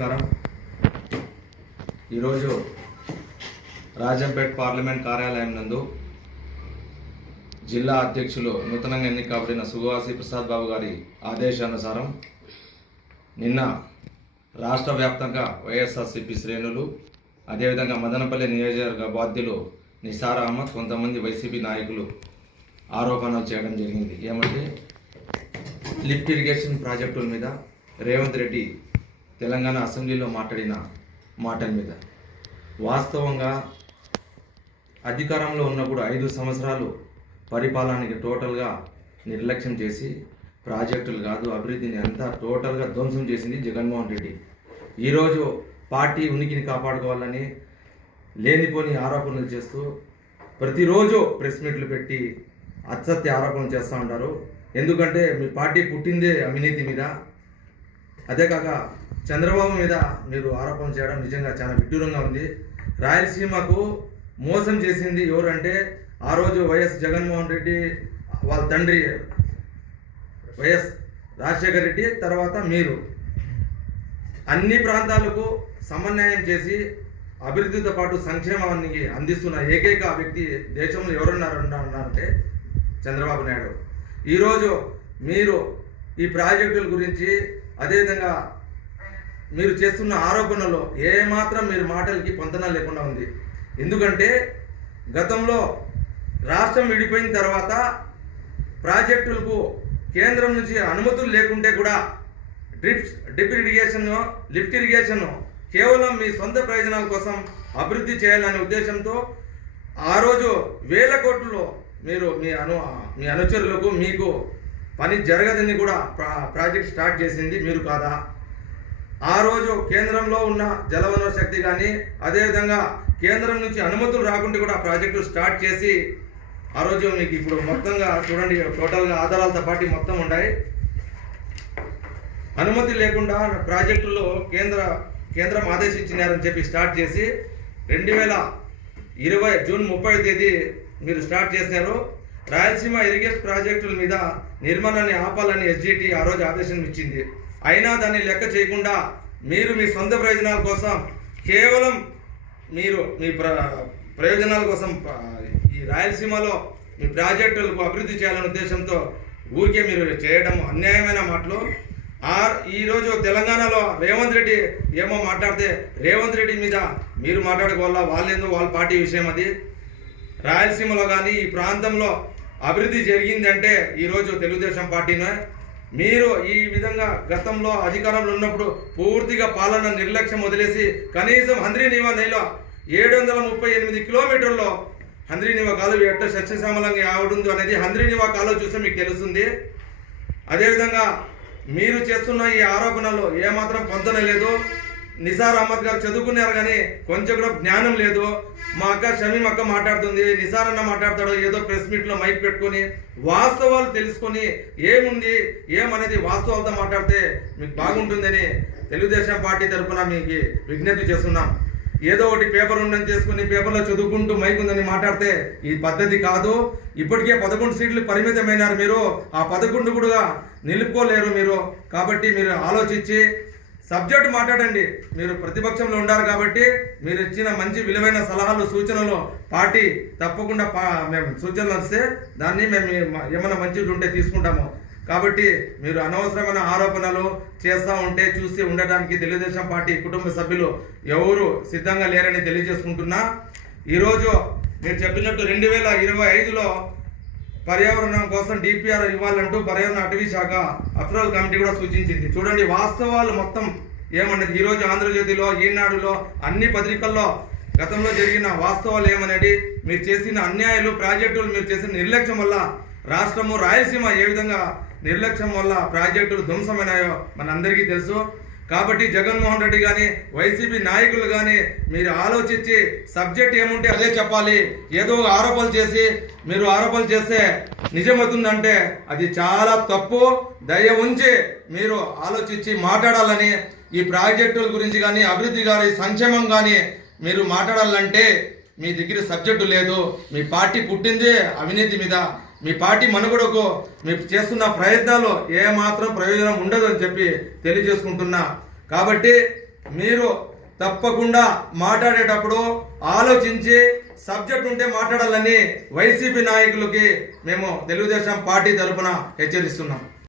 నమస్కారం. ఈరోజు రాజంపేట్ పార్లమెంట్ కార్యాలయం నందు జిల్లా అధ్యక్షులు నూతనంగా ఎన్నిక కాబడిన సుగవాసి ప్రసాద్ బాబు గారి ఆదేశానుసారం నిన్న రాష్ట్ర వ్యాప్తంగా వైఎస్ఆర్సీపీ శ్రేణులు, అదేవిధంగా మదనపల్లి నియోజకవర్గ బాధ్యులు నిసార్ అహ్మద్, కొంతమంది వైసీపీ నాయకులు ఆరోపణలు చేయడం జరిగింది. ఏమంటే లిఫ్ట్ ఇరిగేషన్ ప్రాజెక్టుల మీద రేవంత్ రెడ్డి తెలంగాణ అసెంబ్లీలో మాట్లాడిన మాటల మీద. వాస్తవంగా అధికారంలో ఉన్నప్పుడు 5 సంవత్సరాలు పరిపాలనకి టోటల్గా నిర్లక్ష్యం చేసి ప్రాజెక్టులు కాదు అభివృద్ధిని అంతా టోటల్గా ధ్వంసం చేసింది జగన్మోహన్ రెడ్డి. ఈరోజు పార్టీ ఉనికిని కాపాడుకోవాలని లేనిపోని ఆరోపణలు చేస్తూ ప్రతిరోజు ప్రెస్ మీట్లు పెట్టి అసత్య ఆరోపణలు చేస్తూ ఉంటారు. ఎందుకంటే మీ పార్టీ పుట్టిందే అవినీతి మీద. అదే కాక చంద్రబాబు మీద మీరు ఆరోపణ చేయడం నిజంగా చాలా విడ్డూరంగా ఉంది. రాయలసీమకు మోసం చేసింది ఎవరంటే ఆ రోజు వైఎస్ జగన్మోహన్ రెడ్డి, వాళ్ళ తండ్రి వైఎస్ రాజశేఖర రెడ్డి, తర్వాత మీరు అన్ని ప్రాంతాలకు సమన్వయం చేసి అభివృద్ధితో పాటు సంక్షేమానికి అందిస్తున్న ఏకైక వ్యక్తి దేశంలో ఎవరున్నారంటే చంద్రబాబు నాయుడు. ఈరోజు మీరు ఈ ప్రాజెక్టుల గురించి, అదేవిధంగా మీరు చేస్తున్న ఆరోపణలో ఏమాత్రం మీరు మాటలకి పొంతన లేకుండా ఉంది. ఎందుకంటే గతంలో రాష్ట్రం విడిపోయిన తర్వాత ప్రాజెక్టులకు కేంద్రం నుంచి అనుమతులు లేకుంటే కూడా డ్రిప్ ఇరిగేషన్, లిఫ్ట్ ఇరిగేషన్ కేవలం మీ సొంత ప్రయోజనాల కోసం అభివృద్ధి చేయాలనే ఉద్దేశంతో ఆ రోజు వేల కోట్లలో మీరు మీ అనుచరులకు మీకు పని జరగదని కూడా ప్రాజెక్ట్ స్టార్ట్ చేసింది మీరు కాదా? ఆ రోజు కేంద్రంలో ఉన్న జలవనరుల శక్తి కానీ, అదేవిధంగా కేంద్రం నుంచి అనుమతులు రాకుండా కూడా ప్రాజెక్టు స్టార్ట్ చేసి ఆ రోజు మీకు ఇప్పుడు మొత్తంగా చూడండి, టోటల్గా ఆధారాలతో పాటు మొత్తం ఉన్నాయి. అనుమతి లేకుండా ప్రాజెక్టుల్లో కేంద్రం ఆదేశించినారని చెప్పి స్టార్ట్ చేసి 2020 జూన్ 30వ తేదీ మీరు స్టార్ట్ చేసినారు. రాయలసీమ ఇరిగేషన్ ప్రాజెక్టుల మీద నిర్మాణాన్ని ఆపాలని ఎస్జిటి ఆ రోజు ఆదేశం ఇచ్చింది. అయినా దాన్ని లెక్క చేయకుండా మీరు మీ సొంత ప్రయోజనాల కోసం, కేవలం మీరు మీ ప్రయోజనాల కోసం ఈ రాయలసీమలో మీ ప్రాజెక్టులకు అభివృద్ధి చేయాలనే ఉద్దేశంతో ఊరికే మీరు చేయడం అన్యాయమైన మాటలు. ఈరోజు తెలంగాణలో రేవంత్ రెడ్డి ఏమో మాట్లాడితే రేవంత్ రెడ్డి మీద మీరు మాట్లాడుకోవాలా, వాళ్ళేందో వాళ్ళ పార్టీ విషయం అది. రాయలసీమలో కానీ ఈ ప్రాంతంలో అభివృద్ధి జరిగిందంటే ఈరోజు తెలుగుదేశం పార్టీనే. మీరు ఈ విధంగా గతంలో అధికారంలో ఉన్నప్పుడు పూర్తిగా పాలన నిర్లక్ష్యం వదిలేసి కనీసం హంద్రీనీవా నెలలో 738 కిలోమీటర్లో హంద్రీనీవా కాలువ ఎట్ట సస్యశ్యామలంగా ఆవిడుందో అనేది హంద్రీనీవా కాలువ చూస్తే మీకు తెలుస్తుంది. అదేవిధంగా మీరు చేస్తున్న ఈ ఆరోపణలో ఏమాత్రం పొందన లేదు. నిసార్ అహ్మద్ గారు చదువుకున్నారు కానీ కొంచెం కూడా జ్ఞానం లేదు. మా అక్క షమీం అక్క మాట్లాడుతుంది, నిసార్ అన్న మాట్లాడతాడు ఏదో ప్రెస్ మీట్లో మైక్ పెట్టుకొని. వాస్తవాలు తెలుసుకొని ఏముంది ఏమనేది వాస్తవాలతో మాట్లాడితే మీకు బాగుంటుందని తెలుగుదేశం పార్టీ తరఫున మీకు విజ్ఞప్తి చేస్తున్నాం. ఏదో ఒకటి పేపర్ ఉందని చేసుకుని పేపర్లో చదువుకుంటూ మైక్ ఉందని మాట్లాడితే ఈ పద్ధతి కాదు. ఇప్పటికే 11 సీట్లు పరిమితమైనారు మీరు, ఆ 11 కూడా నిలుపుకోలేరు మీరు. కాబట్టి మీరు ఆలోచించి సబ్జెక్ట్ మాట్లాడండి. మీరు ప్రతిపక్షంలో ఉండారు కాబట్టి మీరు ఇచ్చిన మంచి విలువైన సలహాలు, సూచనలు పార్టీ తప్పకుండా మేము సూచనలు వస్తే దాన్ని మేము ఏమైనా మంచిది ఉంటే తీసుకుంటాము. కాబట్టి మీరు అనవసరమైన ఆరోపణలు చేస్తూ ఉంటే చూసి ఉండడానికి తెలుగుదేశం పార్టీ కుటుంబ సభ్యులు ఎవరు సిద్ధంగా లేరని తెలియజేసుకుంటున్నా. ఈరోజు మీరు చెప్పినట్టు 2025లో పర్యావరణం కోసం డిపిఆర్ ఇవ్వాలంటూ పర్యావరణ అటవీ శాఖ అప్రూవల్ కమిటీ కూడా సూచించింది. చూడండి వాస్తవాలు మొత్తం ఏమన్నది. ఈరోజు ఆంధ్రజ్యోతిలో, ఈనాడులో, అన్ని పత్రికల్లో గతంలో జరిగిన వాస్తవాలు ఏమనేది, మీరు చేసిన అన్యాయాలు, ప్రాజెక్టులు మీరు చేసిన నిర్లక్ష్యం వల్ల రాష్ట్రము రాయలసీమ ఏ విధంగా నిర్లక్ష్యం వల్ల ప్రాజెక్టులు ధ్వంసమైనాయో మనందరికీ తెలుసు. కాబట్టి జగన్మోహన్ రెడ్డి కానీ వైసీపీ నాయకులు కానీ మీరు ఆలోచించి సబ్జెక్ట్ ఏముంటే అదే చెప్పాలి. ఏదో ఆరోపణలు చేసి మీరు ఆరోపణలు చేస్తే నిజమవుతుందంటే అది చాలా తప్పు. దయ ఉంచి మీరు ఆలోచించి మాట్లాడాలని, ఈ ప్రాజెక్టుల గురించి కానీ అభివృద్ధి కానీ సంక్షేమం కానీ మీరు మాట్లాడాలంటే మీ దగ్గర సబ్జెక్టు లేదు. మీ పార్టీ పుట్టిందే అవినీతి మీద. మీ పార్టీ మనుగడకు మీరు చేస్తున్న ప్రయత్నాలు ఏమాత్రం ప్రయోజనం ఉండదు అని చెప్పి తెలియజేసుకుంటున్నా. కాబట్టి మీరు తప్పకుండా మాట్లాడేటప్పుడు ఆలోచించి సబ్జెక్ట్ ఉంటే మాట్లాడాలని వైసీపీ నాయకులకి మేము తెలుగుదేశం పార్టీ తరఫున హెచ్చరిస్తున్నాం.